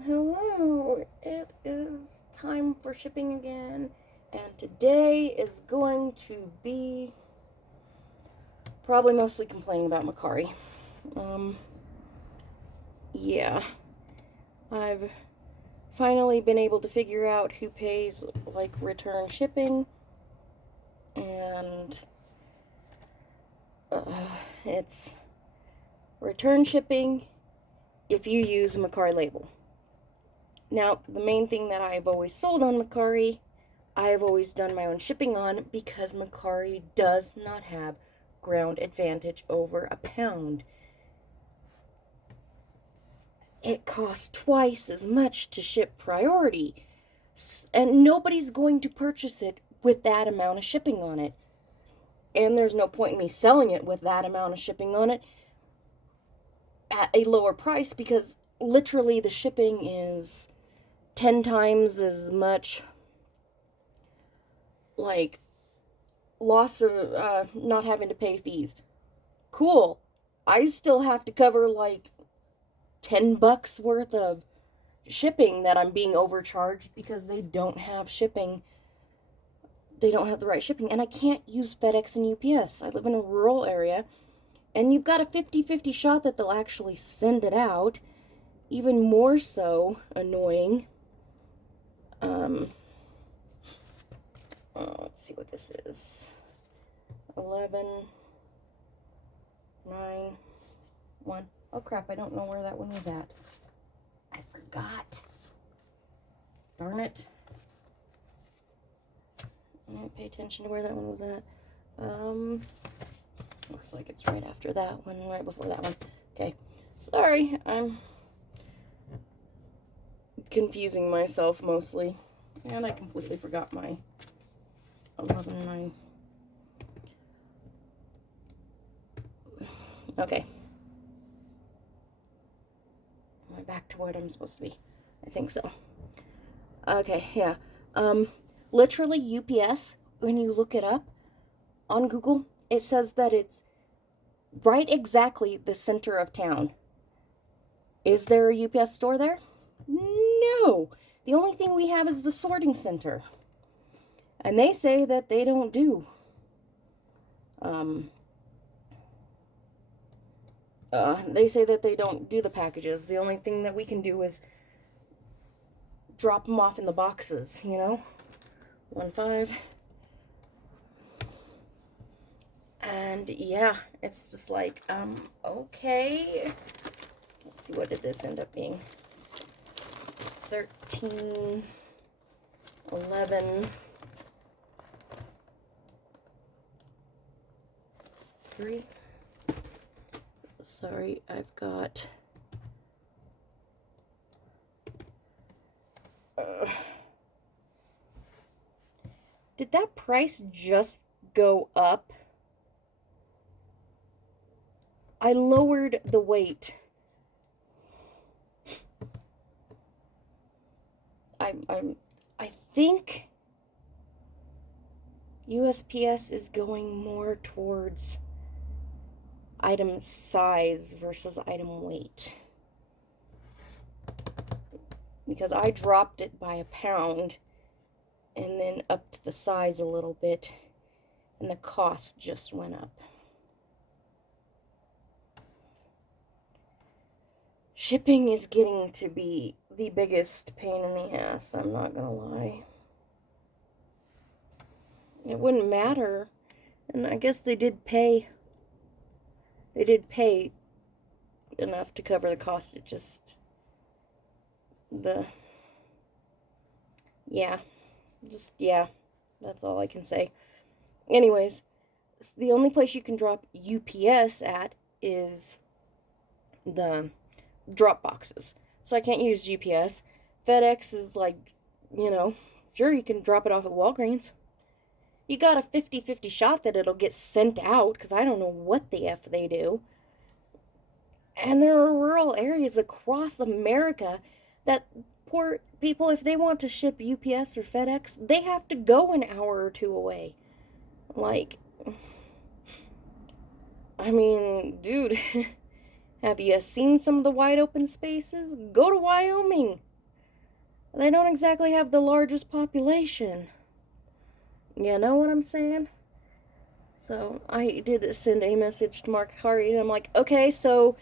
Hello, it is time for shipping again, and today is going to be probably mostly complaining about Mercari. Um, yeah, I've finally been able to figure out who pays like return shipping, and it's return shipping if you use a Mercari label. Now, the main thing that I've always sold on Mercari, I have always done my own shipping on because Mercari does not have ground advantage over a pound. It costs twice as much to ship priority, and nobody's going to purchase it with that amount of shipping on it. And there's no point in me selling it with that amount of shipping on it at a lower price because literally the shipping is 10 times as much, like, loss of not having to pay fees. Cool. I still have to cover like $10 worth of shipping that I'm being overcharged because they don't have shipping. They don't have the right shipping. And I can't use FedEx and UPS. I live in a rural area. And you've got a 50-50 shot that they'll actually send it out. Even more so annoying. Let's see what this is. 11, 9, 1. Oh crap, I don't know where that one was at. I forgot. Darn it. I didn't pay attention to where that one was at. Looks like it's right after that one, right before that one. Okay. Sorry, I'm confusing myself mostly. And I completely forgot my 11, 9. Okay. Am I back to what I'm supposed to be? I think so. Okay, yeah. Literally UPS, when you look it up on Google, it says that it's right exactly the center of town. Is there a UPS store there? No. The only thing we have is the sorting center. And they say that they don't do they say that they don't do the packages. The only thing that we can do is drop them off in the boxes, you know? 1-5. And yeah, it's just like, okay. Let's see, what did this end up being? 13, 11, 3. Sorry, I've got did that price just go up? I lowered the weight. I think USPS is going more towards item size versus item weight. Because I dropped it by a pound and then upped the size a little bit, and the cost just went up. Shipping is getting to be the biggest pain in the ass, I'm not gonna lie. It wouldn't matter, and I guess they did pay enough to cover the cost. It just, yeah, that's all I can say. Anyways, the only place you can drop UPS at is the drop boxes. So I can't use UPS. FedEx is like, sure, you can drop it off at Walgreens. You got a 50-50 shot that it'll get sent out, because I don't know what the F they do. And there are rural areas across America that poor people, if they want to ship UPS or FedEx, they have to go an hour or two away. Like, I mean, dude, Have you seen some of the wide open spaces? Go to Wyoming. They don't exactly have the largest population. You know what I'm saying? So I did send a message to Mercari, and I'm like, okay, so,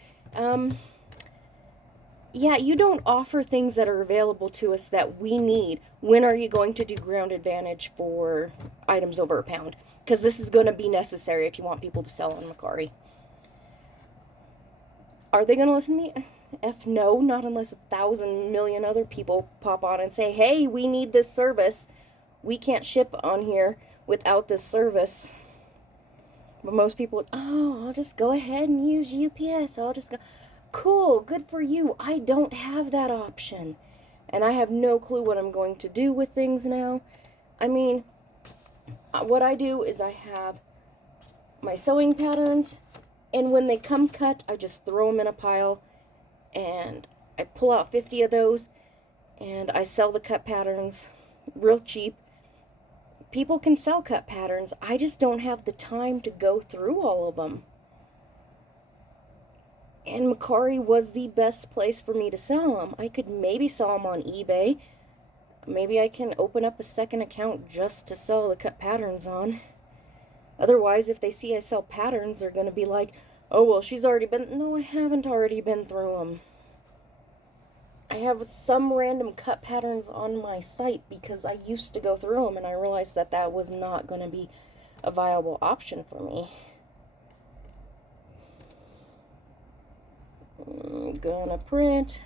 yeah, you don't offer things that are available to us that we need. When are you going to do ground advantage for items over a pound? Because this is going to be necessary if you want people to sell on Mercari. Are they going to listen to me? F no, not unless 1,000 million other people pop on and say, hey, we need this service. We can't ship on here without this service. But most people, oh, I'll just go ahead and use UPS. I'll just go. Cool, good for you. I don't have that option. And I have no clue what I'm going to do with things now. I mean, what I do is I have my sewing patterns, and when they come cut, I just throw them in a pile, and I pull out 50 of those, and I sell the cut patterns real cheap. People can sell cut patterns. I just don't have the time to go through all of them. And Mercari was the best place for me to sell them. I could maybe sell them on eBay. Maybe I can open up a second account just to sell the cut patterns on. Otherwise, if they see I sell patterns, they're going to be like, oh, well, she's already been... No, I haven't already been through them. I have some random cut patterns on my site because I used to go through them, and I realized that that was not going to be a viable option for me. I'm gonna print.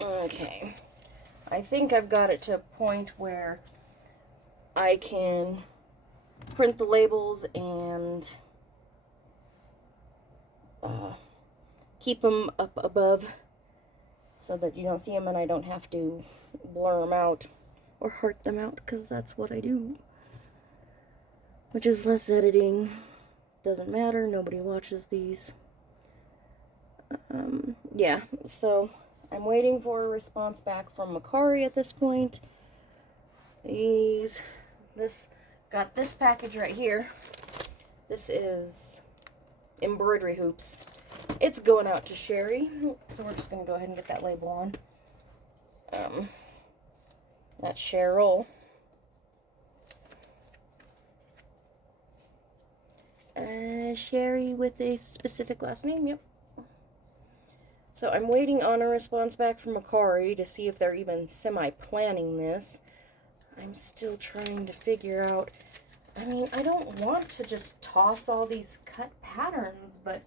Okay. I think I've got it to a point where I can print the labels and keep them up above so that you don't see them and I don't have to blur them out or heart them out, because that's what I do, which is less editing. Doesn't matter, nobody watches these. Yeah, so I'm waiting for a response back from Mercari at this point. Got this package right here. This is embroidery hoops. It's going out to Sherry, so we're just going to go ahead and get that label on. That's Cheryl. Sherry with a specific last name, yep. So I'm waiting on a response back from Mercari to see if they're even semi-planning this. I'm still trying to figure out, I mean, I don't want to just toss all these cut patterns, but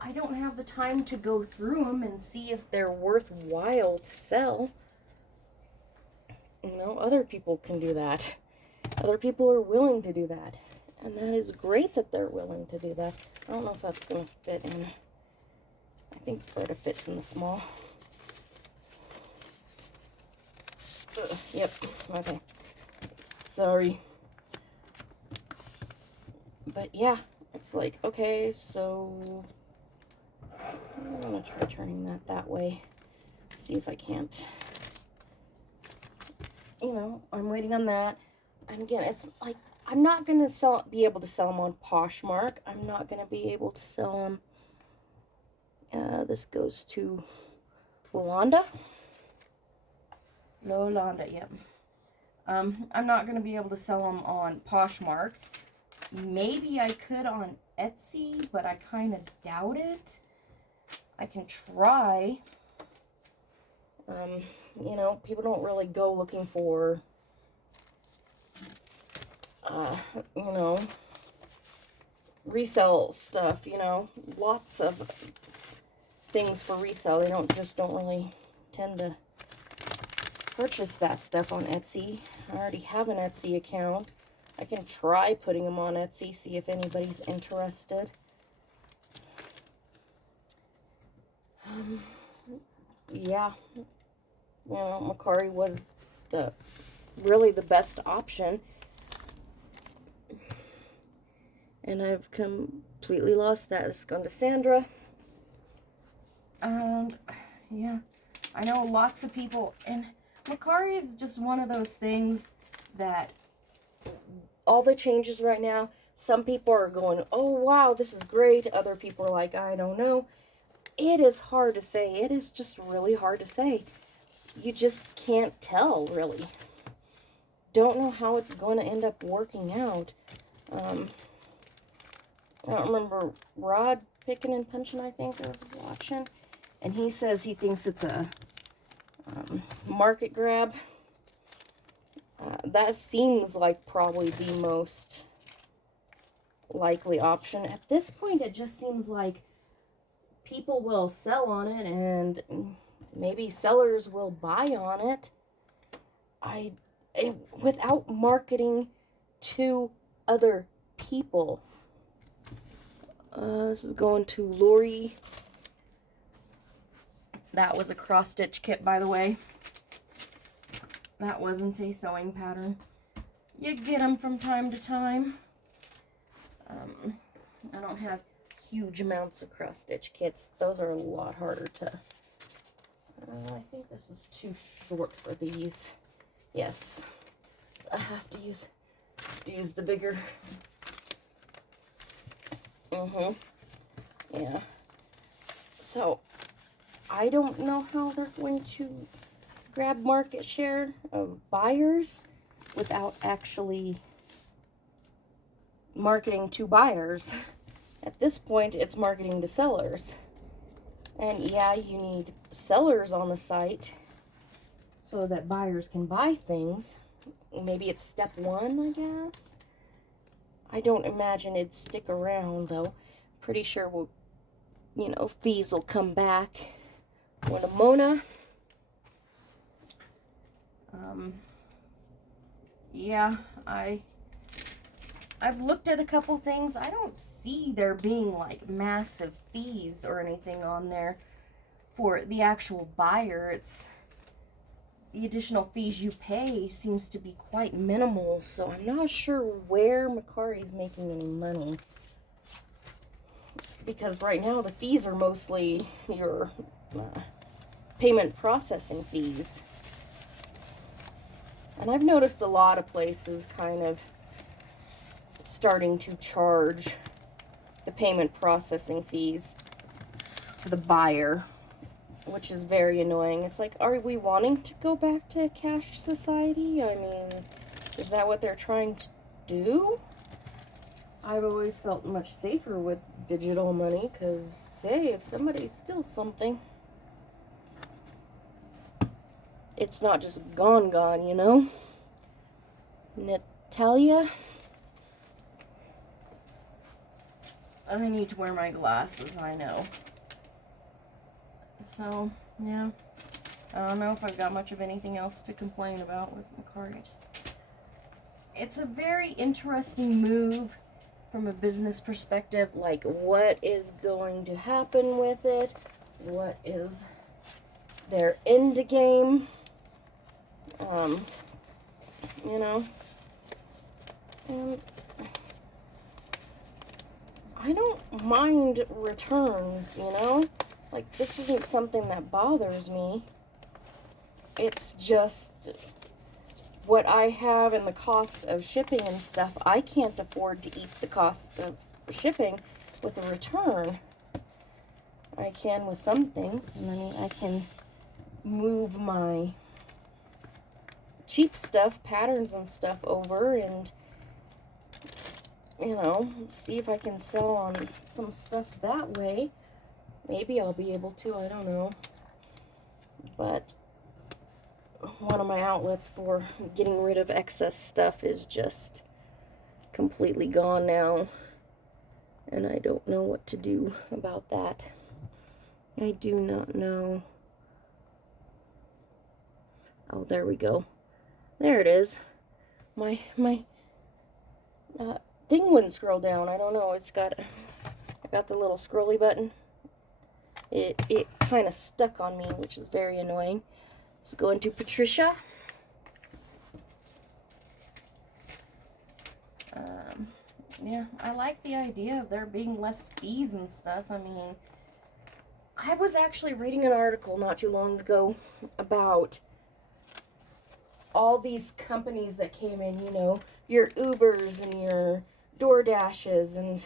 I don't have the time to go through them and see if they're worthwhile to sell. You know, other people can do that. Other people are willing to do that. And that is great that they're willing to do that. I don't know if that's going to fit in. I think Berta fits in the small. Yep, okay. Sorry. But yeah, it's like, okay, so I'm going to try turning that way. See if I can't. You know, I'm waiting on that. And again, it's like, I'm not going to be able to sell them on Poshmark. I'm not going to be able to sell them. This goes to Lolanda. Yep. I'm not going to be able to sell them on Poshmark. Maybe I could on Etsy, but I kind of doubt it. I can try. You know, people don't really go looking for, you know, resell stuff, you know, lots of things for resale. They don't really tend to purchase that stuff on Etsy. I already have an Etsy account. I can try putting them on Etsy, see if anybody's interested. Yeah, you know, Mercari was really the best option. And I've completely lost that. It's gone to Sandra. And yeah, I know lots of people, and Mercari is just one of those things that all the changes right now, some people are going, oh wow, this is great. Other people are like, I don't know. It is hard to say. It is just really hard to say. You just can't tell, really. Don't know how it's going to end up working out. I don't remember Rod Picking and Punching, I think I was watching. And he says he thinks it's a market grab. That seems like probably the most likely option. At this point, it just seems like people will sell on it and maybe sellers will buy on it. Without marketing to other people. This is going to Lori. That was a cross stitch kit, by the way. That wasn't a sewing pattern. You get them from time to time. I don't have huge amounts of cross stitch kits. Those are a lot harder to... I think this is too short for these. Yes. I have to use the bigger. Yeah. So, I don't know how they're going to grab market share of buyers without actually marketing to buyers. At this point, it's marketing to sellers. And yeah, you need sellers on the site so that buyers can buy things. Maybe it's step one, I guess. I don't imagine it'd stick around, though. Pretty sure we'll, fees will come back. Going to Mona. Yeah, I've looked at a couple things. I don't see there being like massive fees or anything on there for the actual buyer. It's the additional fees you pay seems to be quite minimal, so I'm not sure where Mercari's making any money. Because right now the fees are mostly your payment processing fees. And I've noticed a lot of places kind of starting to charge the payment processing fees to the buyer, which is very annoying. It's like, are we wanting to go back to a cash society? I mean, is that what they're trying to do? I've always felt much safer with digital money because, hey, if somebody steals something, it's not just gone, you know? Natalia? I need to wear my glasses, I know. So, yeah. I don't know if I've got much of anything else to complain about with Mercari. It's a very interesting move from a business perspective. Like, what is going to happen with it? What is their end game? And I don't mind returns, Like, this isn't something that bothers me. It's just what I have and the cost of shipping and stuff. I can't afford to eat the cost of shipping with a return. I can with some things. I mean, I can move my cheap stuff, patterns and stuff over and, see if I can sell on some stuff that way. Maybe I'll be able to, I don't know. But one of my outlets for getting rid of excess stuff is just completely gone now. And I don't know what to do about that. I do not know. Oh, there we go. There it is. My thing wouldn't scroll down. I don't know. I got the little scrolly button. It kind of stuck on me, which is very annoying. Let's go into Patricia. Yeah, I like the idea of there being less fees and stuff. I mean, I was actually reading an article not too long ago about all these companies that came in, you know, your Ubers and your DoorDashes and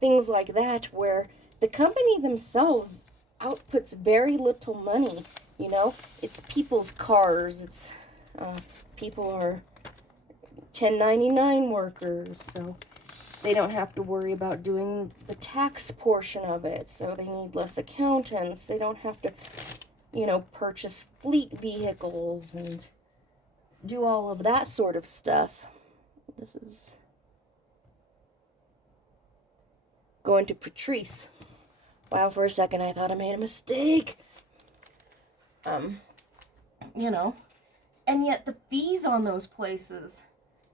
things like that, where the company themselves outputs very little money, you know. It's people's cars, it's people are 1099 workers, so they don't have to worry about doing the tax portion of it, so they need less accountants. They don't have to, you know, purchase fleet vehicles and do all of that sort of stuff. This is going to Patrice. Wow, for a second I thought I made a mistake. You know, and yet the fees on those places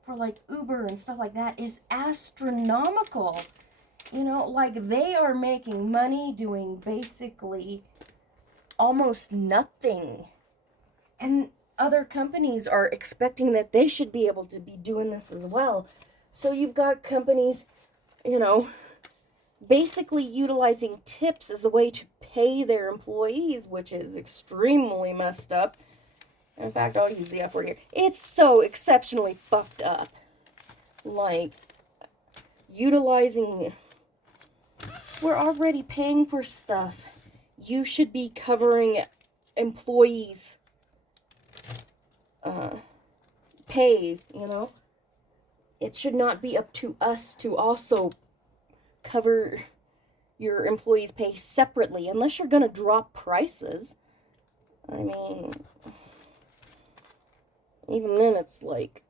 for like Uber and stuff like that is astronomical. You know, like they are making money doing basically almost nothing. And other companies are expecting that they should be able to be doing this as well. So you've got companies, you know, basically utilizing tips as a way to pay their employees, which is extremely messed up. In fact, I'll use the F word here. It's so exceptionally fucked up. Like, utilizing... We're already paying for stuff. You should be covering employees' pay, you know? It should not be up to us to also cover your employees' pay separately, unless you're going to drop prices. I mean... Even then, it's like,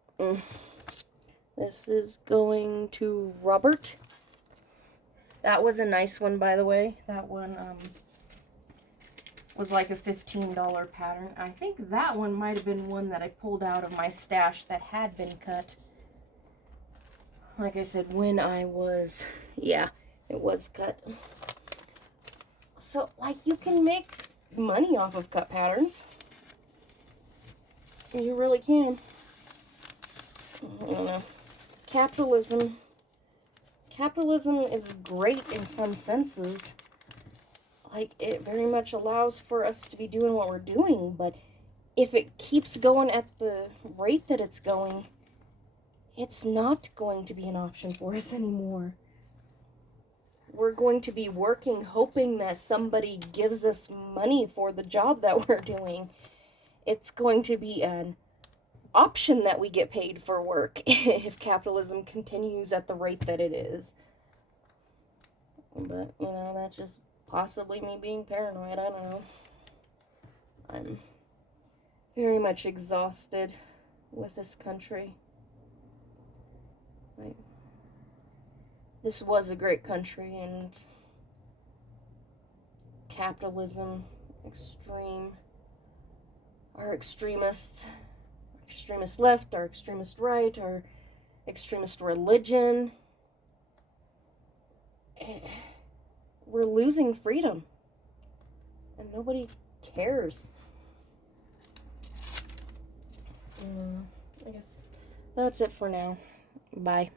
This is going to Robert. That was a nice one, by the way. That one was like a $15 pattern. I think that one might have been one that I pulled out of my stash that had been cut. Like I said, when I was, yeah, it was cut. So, like, you can make money off of cut patterns. You really can. I don't know. Capitalism is great in some senses. Like, it very much allows for us to be doing what we're doing, but if it keeps going at the rate that it's going, it's not going to be an option for us anymore. We're going to be working, hoping that somebody gives us money for the job that we're doing. It's going to be an option that we get paid for work if capitalism continues at the rate that it is. But, you know, that's just possibly me being paranoid. I don't know. I'm very much exhausted with this country. Like, this was a great country, and capitalism, our extremist left, our extremist right, our extremist religion. We're losing freedom. And nobody cares. I guess that's it for now. Bye.